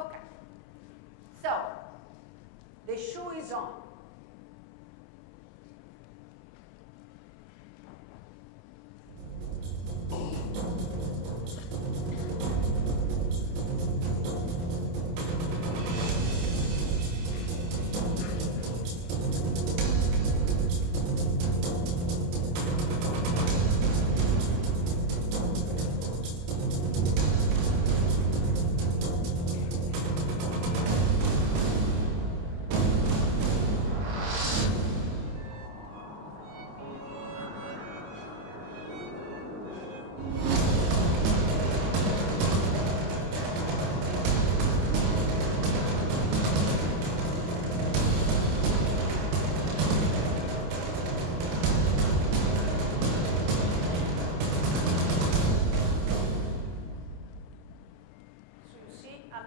Okay. So, the shoe is on.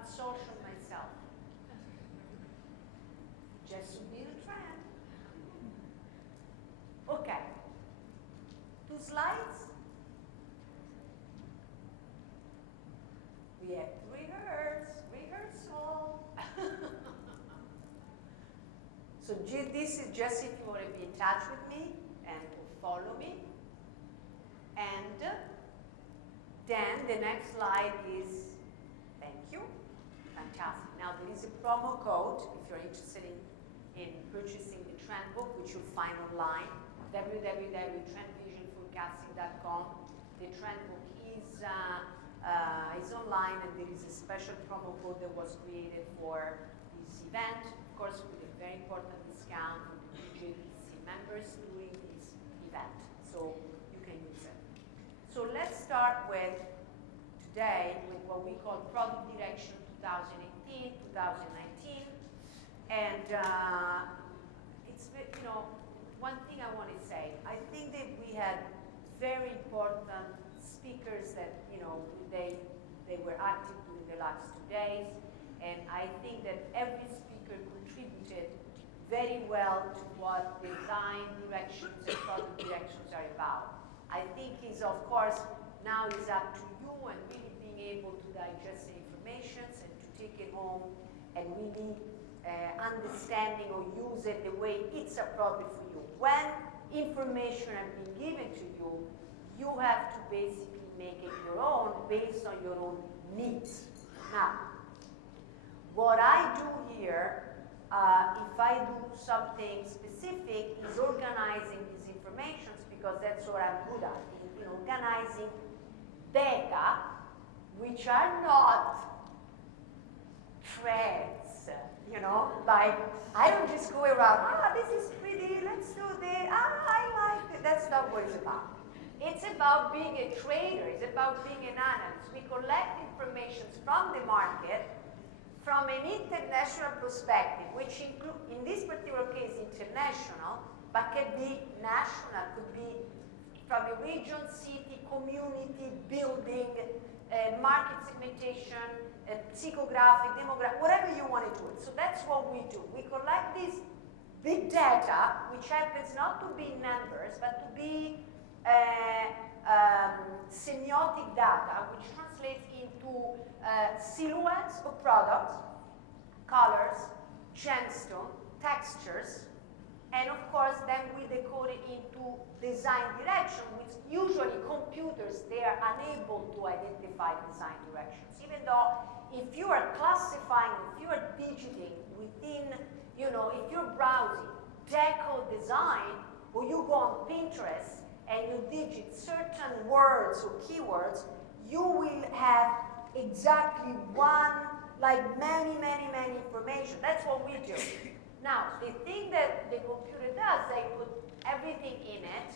Social myself. Just to be the trend. Okay. 2 slides. We have to rehearsal. So this is just if you want to be in touch with me and follow me. And then the next slide is thank you. Fantastic. Now there is a promo code if you're interested in purchasing the trend book, which you'll find online, www.trendvisionforecasting.com. The trend book is online, and there is a special promo code that was created for this event, of course with a very important discount for the GJEPC members during this event, so you can use it. So let's start with today with what we call product direction 2018, 2019, and it's, you know, one thing I want to say, I think that we had very important speakers that, you know, they were active during the last 2 days, and I think that every speaker contributed very well to what design directions and product directions are about. I think is, of course, now is up to you and really being able to digest the information and to take it home and really understanding or use it the way it's appropriate for you. When information has been given to you, you have to basically make it your own based on your own needs. Now, what I do here, if I do something specific, is organizing these informations because that's what I'm good at, in organizing data which are not threads, you know, like I don't just go around, this is pretty, let's do this, I like it. That's not what it's about. It's about being a trader, it's about being an analyst. We collect information from the market from an international perspective, which include, in this particular case, international, but can be national, could be from a region, city, community, building, market segmentation, psychographic, demographic, whatever you want to do it. So that's what we do. We collect this big data, which happens not to be numbers, but to be semiotic data, which translates into silhouettes of products, colors, gemstone, textures, and of course then we decode it into design direction, which usually computers, they are unable to identify design directions. Even though if you are classifying, if you are digiting within, you know, if you're browsing deco design, or you go on Pinterest and you digit certain words or keywords, you will have exactly one, like many information. That's what we do. Now, the thing that the computer does, they put everything in it.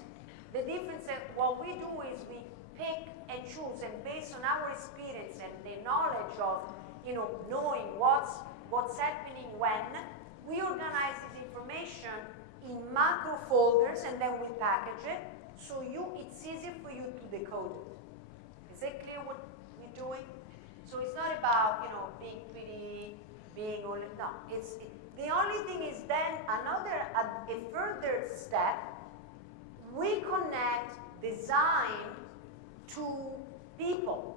The difference that what we do is we pick and choose, and based on our experience and the knowledge of, you know, knowing what's happening when, we organize this information in macro folders and then we package it, so it's easy for you to decode it. Is it clear what we're doing? So it's not about, you know, being pretty, being only, no, the only thing is then a further step, we connect design to people.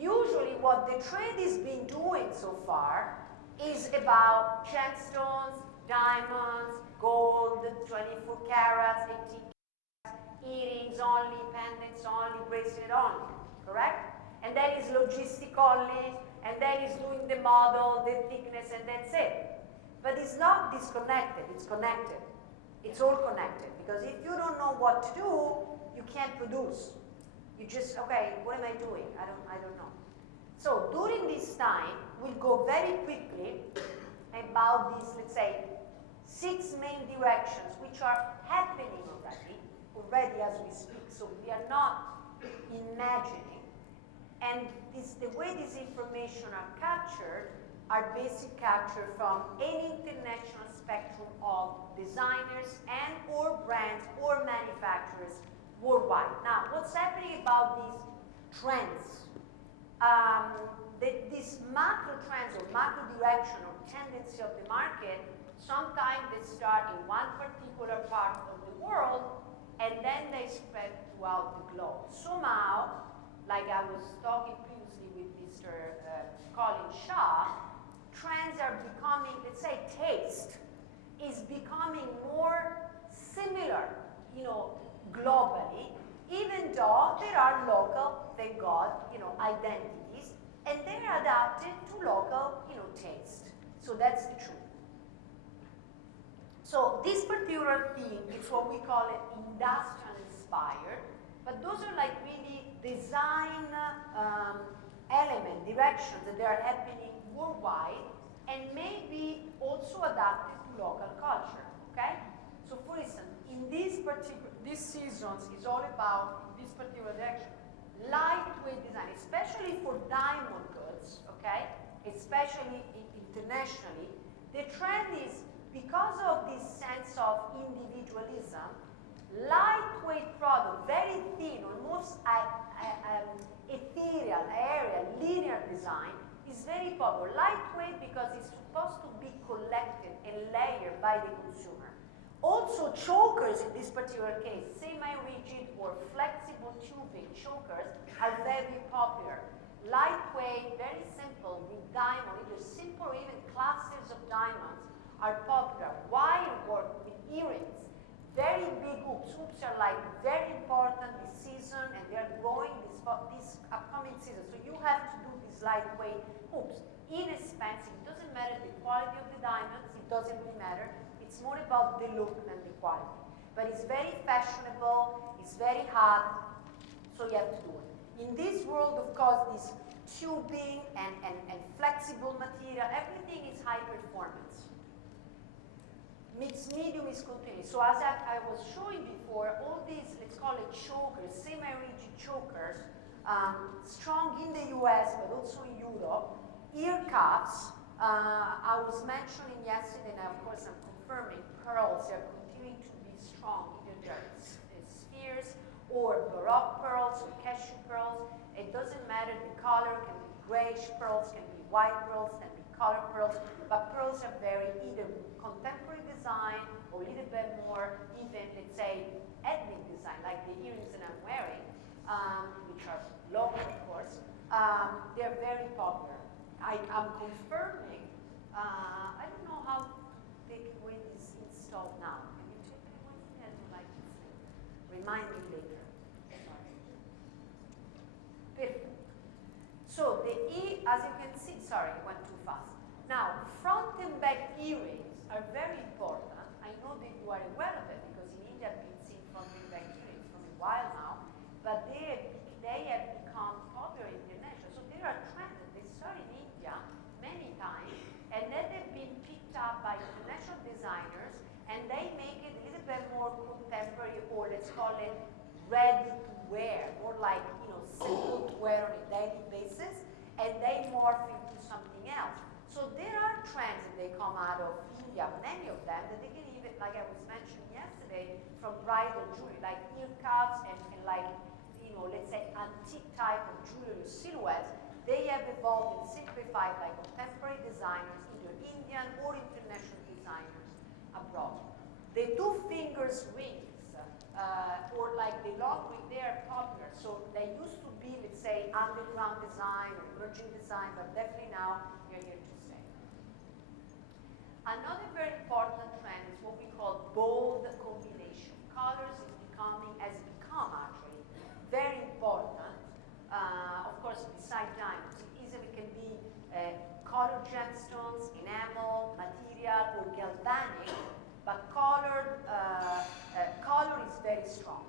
Usually what the trade has been doing so far is about gemstones, diamonds, gold, 24 carats, 18 carats, earrings only, pendants only, bracelet only, correct? And then is logistic only, and then is doing the model, the thickness, and that's it. But it's not disconnected, it's connected. It's all connected, because if you don't know what to do, you can't produce. You just, okay, what am I doing? I don't know. So during this time, we'll go very quickly about these, let's say, 6 main directions which are happening already as we speak. So we are not imagining. And the way this information are captured are basically captured from an international spectrum of designers and or brands or manufacturers worldwide. Now, what's happening about these trends? These macro trends or macro direction or tendency of the market, sometimes they start in one particular part of the world and then they spread throughout the globe. Somehow, like I was talking previously with Mr. Colin Shaw, trends are becoming, let's say, taste is becoming more similar, you know, globally, even though there are local, thank God, you know, identities, and they're adapted to local, you know, taste. So that's the truth. So this particular thing is what we call it industrial inspired, but those are like really design element, directions that they are happening worldwide and may be also adapted to local culture, okay? So for instance, in this seasons is all about this particular direction. Lightweight design, especially for diamond goods, okay? Especially internationally, the trend is because of this sense of individualism, lightweight product, very thin, almost ethereal, aerial, linear design is very popular. Lightweight because it's supposed to be collected and layered by the consumer. Also, chokers in this particular case, semi-rigid or flexible tubing chokers are very popular. Lightweight, very simple, with diamond, either simple or even clusters of diamonds are popular. Wire work with earrings, very big hoops. Hoops are like very important this season and they're growing this upcoming season. So you have to do these lightweight hoops. Inexpensive, it doesn't matter the quality of the diamonds, it doesn't really matter. It's more about the look than the quality. But it's very fashionable, it's very hot, so you have to do it. In this world, of course, this tubing and flexible material, everything is high performance. Mixed medium is continuous. So as I was showing before, all these, let's call it chokers, semi-rigid chokers, strong in the US, but also in Europe, ear cuffs, I was mentioning yesterday, and of course I'm confirming, pearls are continuing to be strong, either they're spheres or baroque pearls or cashew pearls. It doesn't matter, the color can be grayish pearls, can be white pearls, can be color pearls, but pearls are very either contemporary design or a little bit more even, let's say, ethnic design, like the earrings that I'm wearing, which are local, of course. They're very popular. I'm confirming, I don't know how when it's installed now. Can you check it with me? I don't like this thing. Remind me later. Sorry. Perfect. So the as you can see, sorry, I went too fast. Now, front and back earrings are very important. I know that you are aware of it because in India I've been seeing front and back earrings for a while now, but they have become popular internationally. So there are trends that they start in India many times, and then they've been picked up by international designers, and they make it a little bit more contemporary, or let's call it ready to wear, more like, you know, simple to wear on a daily basis, and they morph into something else. So there are trends that they come out of India, many of them, that they can even, like I was mentioning yesterday, from bridal jewelry, like ear cuffs and like, you know, let's say antique type of jewelry silhouettes. They have evolved and simplified by contemporary designers, either Indian or international designers abroad. The two fingers rings, or like the long ring, they are popular. So they used to be, let's say, underground design or emerging design, but definitely now you're here to Another very important trend is what we call bold combination. Colors has become actually very important. Of course, besides diamonds, it easily can be colored gemstones, enamel, material, or galvanic, but color is very strong.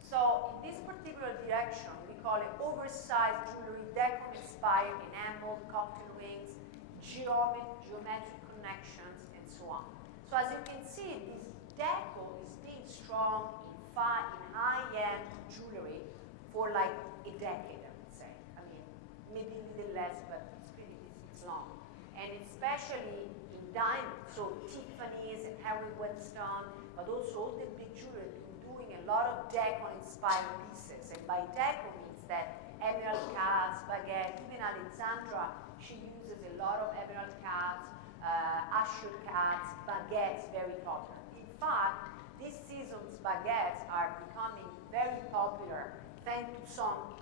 So in this particular direction, we call it oversized jewelry, deco-inspired, enameled, cocktail rings, geometric connections, and so on. So as you can see, this deco is being strong in high-end jewelry for like a decade, I would say. I mean, maybe a little less, but it's long. And especially in diamonds, so Tiffany's and Harry Winston, but also all the big jewelry doing a lot of deco-inspired pieces. And by deco means that emerald caps, baguette, even Alexandra, she uses a lot of emerald caps, azure caps, baguettes, very popular. In fact, this season's baguettes are becoming very popular thanks to some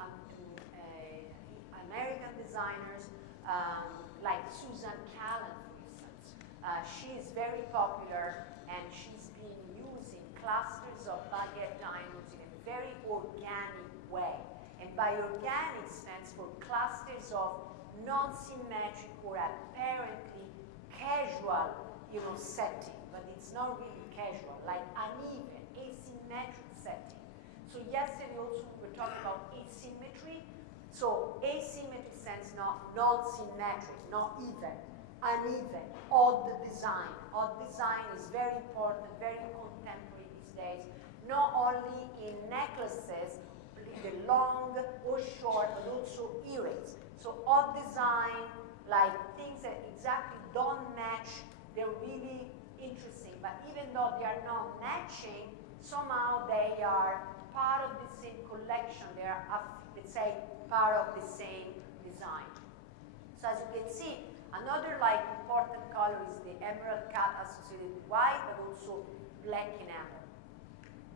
American designers like Susan Callan, for instance. She is very popular and she's been using clusters of baguette diamonds in a very organic way. And by organic stands for clusters of non-symmetric or apparently casual, setting, but it's not really casual, like uneven, asymmetric setting. So yesterday also we were talking about asymmetry. So asymmetry stands not non-symmetric, not even, uneven, odd design. Odd design is very important, very contemporary these days, not only in necklaces, either long or short, but also earrings. So odd design, like things that exactly don't match, they're really interesting. But even though they are not matching, somehow they are part of the same collection. They are, let's say, part of the same design. So as you can see, another important color is the emerald cut associated with white, but also black enamel.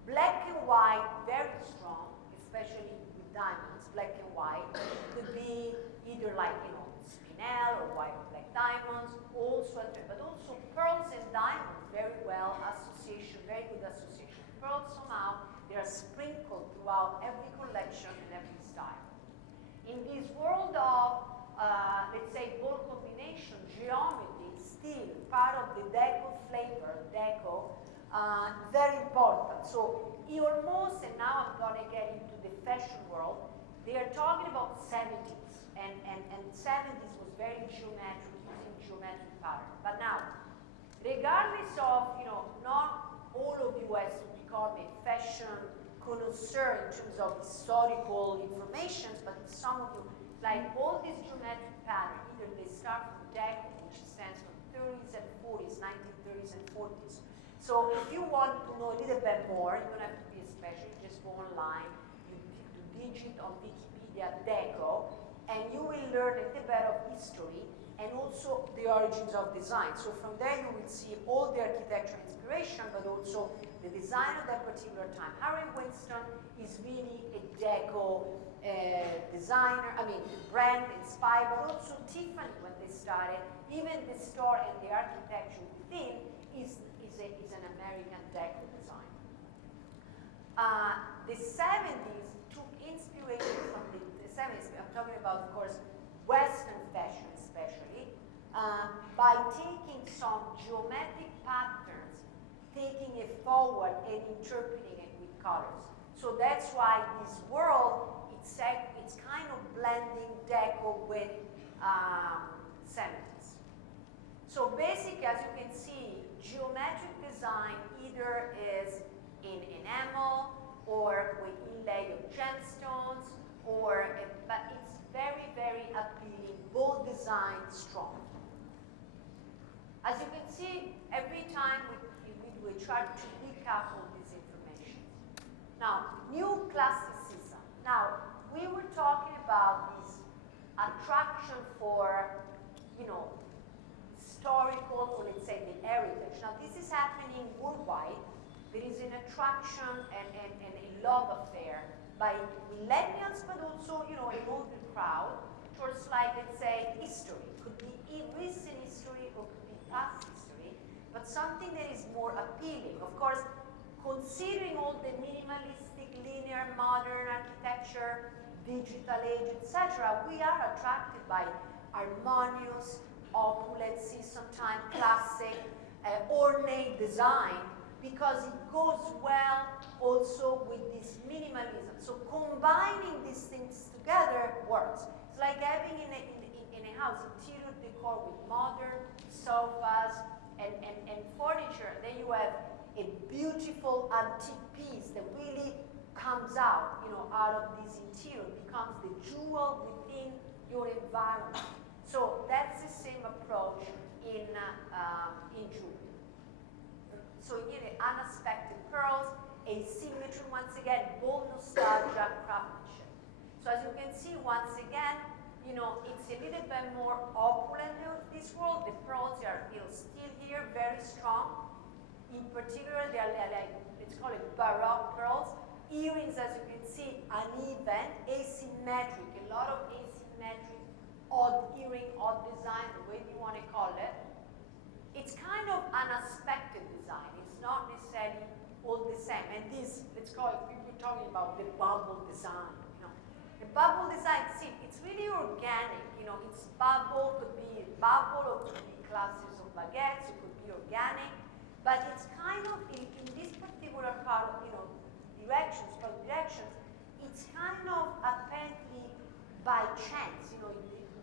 Black and white, very strong, especially with diamonds. Black and white could be either spinel or white or black diamonds, also, but also pearls and diamonds, very well association, very good association. Pearls somehow, they are sprinkled throughout every collection and every style. In this world of, let's say, bold combination, geometry is still part of the deco flavor, very important. So almost, and now I'm going to get into the fashion world, they are talking about 70s, and 70s was very geometric, using geometric pattern. But now, regardless of, not all of you has to become a fashion connoisseur in terms of historical information, but some of you, like all these geometric patterns, either they start from deco, which stands from 30s and 40s, 1930s and 40s. So if you want to know a little bit more, you don't have to be a specialist, just go online, you digit on Wikipedia deco, and you will learn a little bit of history and also the origins of design. So from there you will see all the architectural inspiration, but also the design of that particular time. Harry Winston is really a deco designer, brand inspired, but also Tiffany when they started, even the store and the architecture within is an American deco design. The 70s took inspiration from the 70s, I'm talking about, of course, Western fashion especially, by taking some geometric patterns, taking it forward and interpreting it with colors. So that's why this world, it's kind of blending deco with 70s. So basically, as you can see, geometric design either is in enamel or with inlay of gemstones, but it's very, very appealing, bold design, strong. As you can see, every time we try to decouple this information. Now, new classicism. Now, we were talking about this attraction for, historical, or let's say the heritage. Now, this is happening worldwide. There is an attraction and a love affair by millennials, but also, an older crowd towards, let's say, history. Could be past history, but something that is more appealing. Of course, considering all the minimalistic, linear, modern architecture, digital age, etc., we are attracted by harmonious, opulent, sometimes classic, ornate design, because it goes well also with this minimalism. So combining these things together works. It's like having in a house interior decor with modern sofas and furniture. Then you have a beautiful antique piece that really comes out, out of this interior, becomes the jewel within your environment. So that's the same approach in jewelry. So again, unexpected pearls, asymmetry, once again, bold nostalgia, craftsmanship. So as you can see, once again, it's a little bit more opulent in this world. The pearls are still here, very strong. In particular, they are like, let's call it baroque pearls. Earrings, as you can see, uneven, asymmetric, a lot of asymmetric, odd earring, odd design, the way you want to call it. It's kind of unexpected design. It's not necessarily all the same. And this, let's call it, people talking about the bubble design. The bubble design, see, it's really organic. It's bubble, could be bubble, or could be clusters of baguettes, it could be organic. But it's kind of, in this particular part of, directions, it's kind of apparently by chance,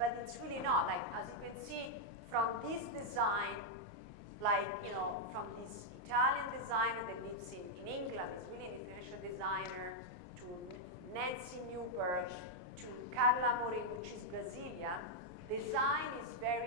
but it's really not. Like, as you can see from this design, like, from this Italian designer that lives in England, is really an international designer, to Nancy Newberg, to Carla Moret, which is Brazilian, design is very